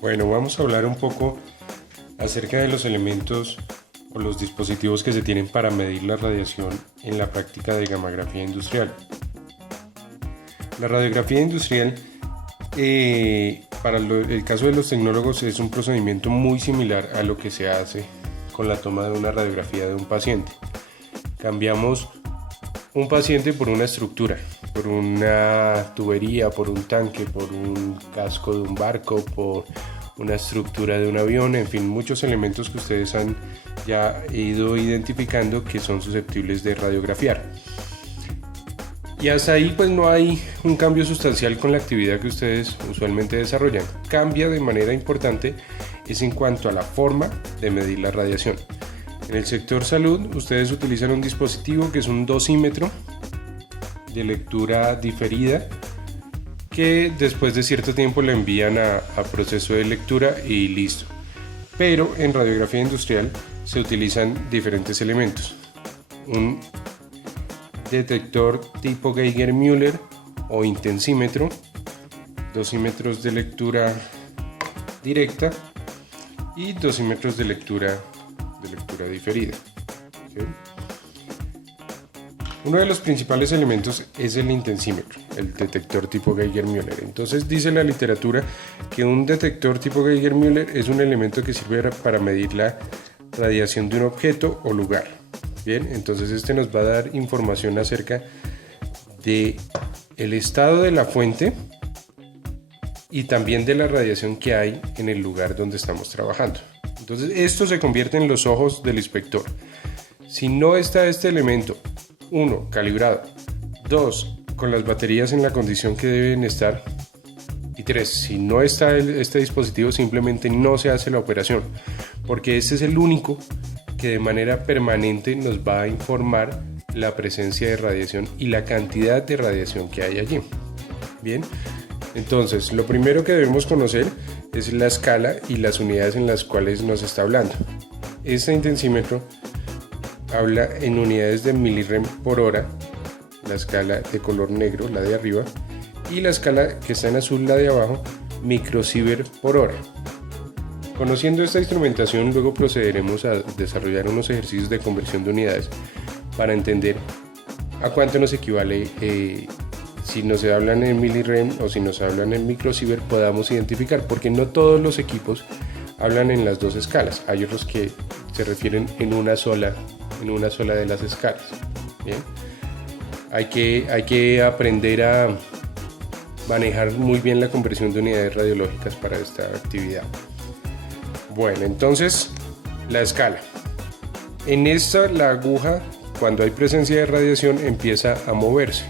Bueno, vamos a hablar un poco acerca de los elementos o los dispositivos que se tienen para medir la radiación en la práctica de gammagrafía industrial. La radiografía industrial, para el caso de los tecnólogos, es un procedimiento muy similar a lo que se hace con la toma de una radiografía de un paciente. Cambiamos un paciente por una estructura, por una tubería, por un tanque, por un casco de un barco, por una estructura de un avión, en fin, muchos elementos que ustedes han ya ido identificando que son susceptibles de radiografiar. Y hasta ahí pues no hay un cambio sustancial con la actividad que ustedes usualmente desarrollan. Cambia de manera importante es en cuanto a la forma de medir la radiación. En el sector salud ustedes utilizan un dispositivo que es un dosímetro de lectura diferida que después de cierto tiempo le envían a proceso de lectura y listo. Pero en radiografía industrial se utilizan diferentes elementos. Un detector tipo Geiger-Müller o intensímetro, dosímetros de lectura directa y dosímetros de lectura diferida. ¿Sí? Uno de los principales elementos es el intensímetro, el detector tipo Geiger-Müller. Entonces dice la literatura que un detector tipo Geiger-Müller es un elemento que sirve para medir la radiación de un objeto o lugar. Bien, entonces este nos va a dar información acerca de el estado de la fuente y también de la radiación que hay en el lugar donde estamos trabajando. Entonces esto se convierte en los ojos del inspector. Si no está este elemento, 1, calibrado, 2, con las baterías en la condición que deben estar, y 3, si no está este dispositivo, simplemente no se hace la operación, porque este es el único que de manera permanente nos va a informar la presencia de radiación y la cantidad de radiación que hay allí. Bien, entonces lo primero que debemos conocer es la escala y las unidades en las cuales nos está hablando. Este intensímetro habla en unidades de milirem por hora, la escala de color negro, la de arriba, y la escala que está en azul, la de abajo, microsievert por hora. Conociendo esta instrumentación, luego procederemos a desarrollar unos ejercicios de conversión de unidades para entender a cuánto nos equivale, si nos hablan en milirem o si nos hablan en microsievert, podamos identificar, porque no todos los equipos hablan en las dos escalas, hay otros que se refieren en una sola de las escalas. Bien, hay que aprender a manejar muy bien la conversión de unidades radiológicas para esta actividad. Bueno, entonces la escala. En esta, la aguja, cuando hay presencia de radiación, empieza a moverse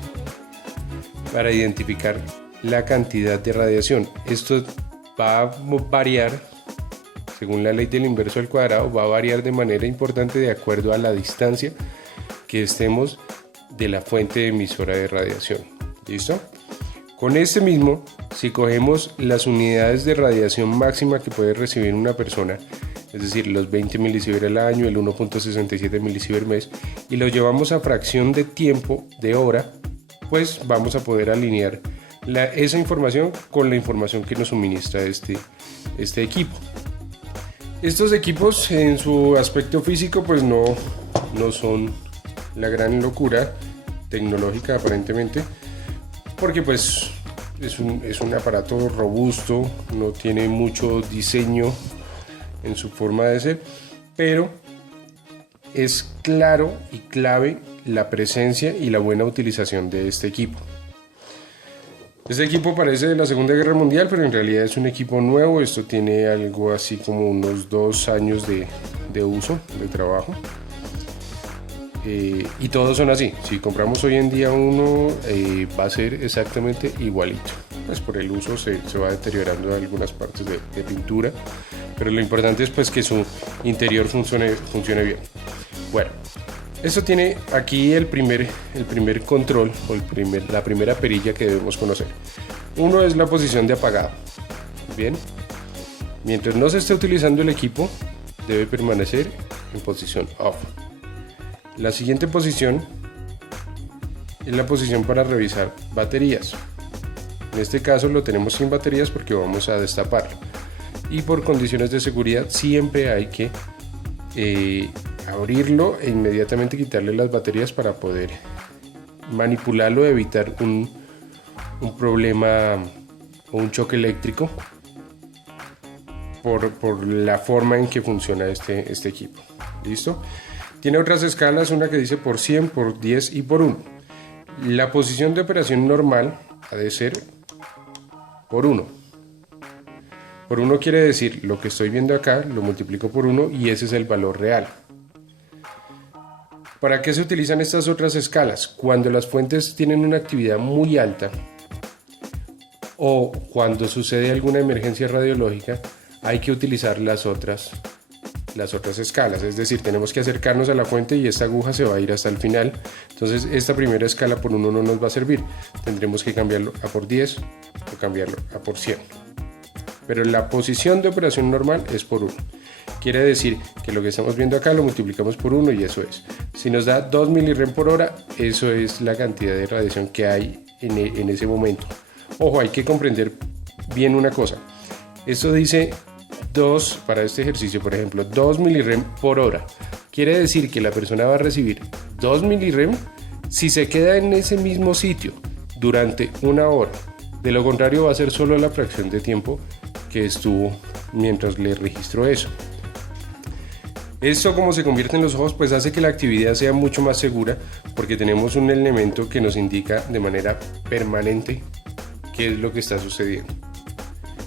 para identificar la cantidad de radiación. Esto va a variar según la ley del inverso al cuadrado, va a variar de manera importante de acuerdo a la distancia que estemos de la fuente emisora de radiación. ¿Listo? Con este mismo, si cogemos las unidades de radiación máxima que puede recibir una persona, es decir, los 20 milisievert al año, el 1.67 milisievert mes, y lo llevamos a fracción de tiempo, de hora, pues vamos a poder alinear esa información con la información que nos suministra este equipo. Estos equipos en su aspecto físico pues no son la gran locura tecnológica aparentemente, porque pues es un aparato robusto, no tiene mucho diseño en su forma de ser, pero es claro y clave la presencia y la buena utilización de este equipo. Este equipo parece de la Segunda Guerra Mundial, pero en realidad es un equipo nuevo. Esto tiene algo así como unos 2 años de uso, de trabajo. Y todos son así. Si compramos hoy en día uno, va a ser exactamente igualito. Pues por el uso se va deteriorando algunas partes de pintura, pero lo importante es pues que su interior funcione bien. Bueno, esto tiene aquí el primer control o la primera perilla que debemos conocer. Uno es la posición de apagado. Bien, mientras no se esté utilizando el equipo, debe permanecer en posición off. La siguiente posición es la posición para revisar baterías. En este caso lo tenemos sin baterías porque vamos a destaparlo. y por condiciones de seguridad siempre hay que abrirlo e inmediatamente quitarle las baterías para poder manipularlo, evitar un problema o un choque eléctrico por la forma en que funciona este equipo. ¿Listo? Tiene otras escalas, una que dice por 100, por 10 y por 1. La posición de operación normal ha de ser por 1. Por 1 quiere decir lo que estoy viendo acá, lo multiplico por 1 y ese es el valor real. ¿Para qué se utilizan estas otras escalas? Cuando las fuentes tienen una actividad muy alta o cuando sucede alguna emergencia radiológica, hay que utilizar las otras escalas, es decir, tenemos que acercarnos a la fuente y esta aguja se va a ir hasta el final. Entonces esta primera escala por 1 no nos va a servir, tendremos que cambiarlo a por 10 o cambiarlo a por 100. Pero la posición de operación normal es por 1. Quiere decir que lo que estamos viendo acá lo multiplicamos por 1 y eso es. Si nos da 2 milirem por hora, eso es la cantidad de radiación que hay en ese momento. Ojo, hay que comprender bien una cosa. Esto dice 2, para este ejercicio, por ejemplo, 2 milirem por hora. Quiere decir que la persona va a recibir 2 milirem si se queda en ese mismo sitio durante 1 hora. De lo contrario, va a ser solo la fracción de tiempo que estuvo mientras le registró eso. Esto, como se convierte en los ojos, pues hace que la actividad sea mucho más segura porque tenemos un elemento que nos indica de manera permanente qué es lo que está sucediendo.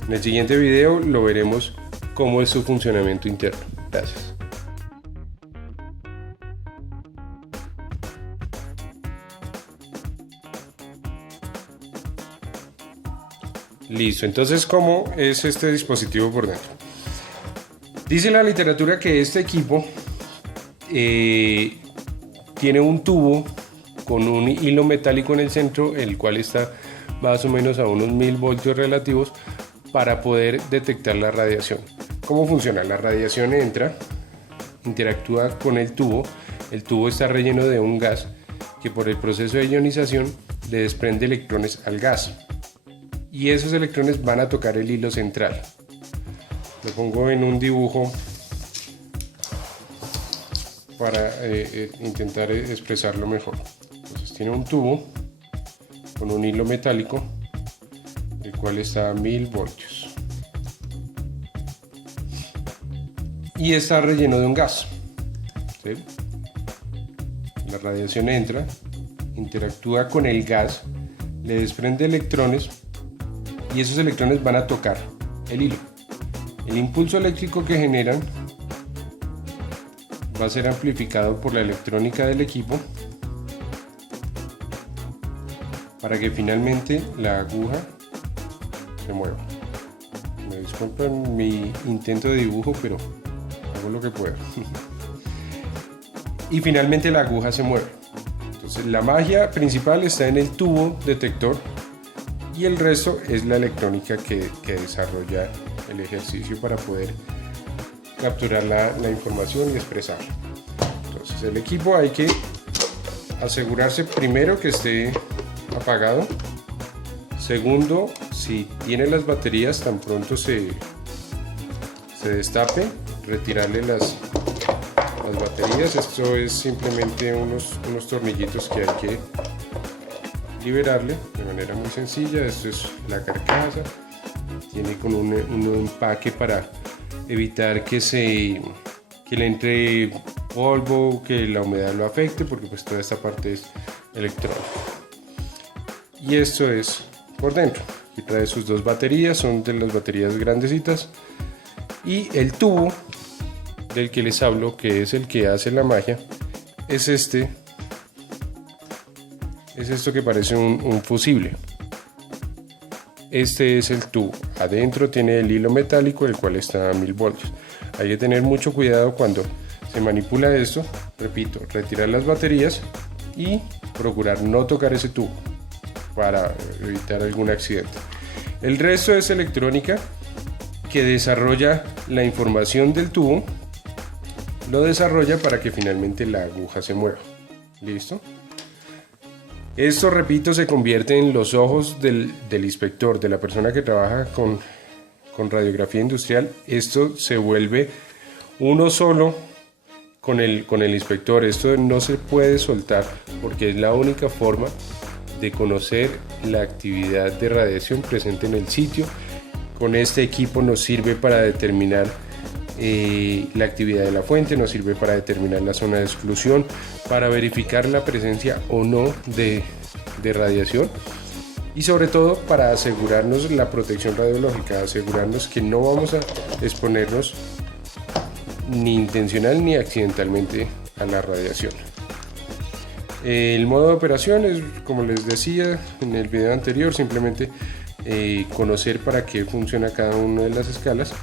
En el siguiente video lo veremos cómo es su funcionamiento interno. Gracias. Listo, entonces, ¿cómo es este dispositivo por dentro? Dice la literatura que este equipo tiene un tubo con un hilo metálico en el centro, el cual está más o menos a unos 1000 voltios relativos para poder detectar la radiación. ¿Cómo funciona? La radiación entra, interactúa con el tubo está relleno de un gas que por el proceso de ionización le desprende electrones al gas y esos electrones van a tocar el hilo central. Lo pongo en un dibujo para intentar expresarlo mejor. Entonces tiene un tubo con un hilo metálico el cual está a 1000 voltios y está relleno de un gas. ¿Sí? La radiación entra, interactúa con el gas, le desprende electrones y esos electrones van a tocar el hilo. El impulso eléctrico que generan va a ser amplificado por la electrónica del equipo para que finalmente la aguja se mueva. Me disculpen mi intento de dibujo, pero hago lo que puedo. Y finalmente la aguja se mueve. Entonces la magia principal está en el tubo detector y el resto es la electrónica que desarrolla el ejercicio para poder capturar la información y expresarla. Entonces el equipo hay que asegurarse primero que esté apagado. Segundo, si tiene las baterías, tan pronto se destape, retirarle las baterías. Esto es simplemente unos tornillitos que hay que liberarle de manera muy sencilla. Esto es la carcasa, tiene con un empaque para evitar que le entre polvo, que la humedad lo afecte, porque pues toda esta parte es electrónica. Y esto es por dentro. Aquí trae sus 2 baterías, son de las baterías grandecitas, y el tubo del que les hablo, que es el que hace la magia, es esto que parece un fusible. Este es el tubo. Adentro tiene el hilo metálico, el cual está a 1000 voltios. Hay que tener mucho cuidado cuando se manipula esto. Repito, retirar las baterías y procurar no tocar ese tubo para evitar algún accidente. El resto es electrónica que desarrolla la información del tubo, lo desarrolla para que finalmente la aguja se mueva. ¿Listo? Esto, repito, se convierte en los ojos del inspector, de la persona que trabaja con radiografía industrial, esto se vuelve uno solo con el inspector. Esto no se puede soltar porque es la única forma de conocer la actividad de radiación presente en el sitio. Con este equipo nos sirve para determinar la actividad de la fuente, nos sirve para determinar la zona de exclusión, para verificar la presencia o no de radiación, y sobre todo para asegurarnos la protección radiológica, asegurarnos que no vamos a exponernos ni intencional ni accidentalmente a la radiación. El modo de operación es, como les decía en el video anterior, simplemente conocer para qué funciona cada una de las escalas.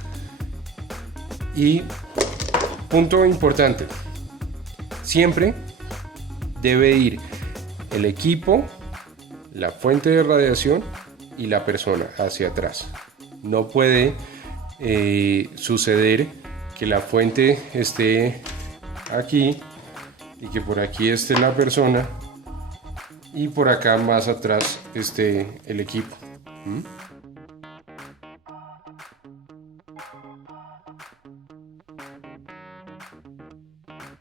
Y punto importante, siempre debe ir el equipo, la fuente de radiación y la persona hacia atrás. No puede suceder que la fuente esté aquí y que por aquí esté la persona y por acá más atrás esté el equipo.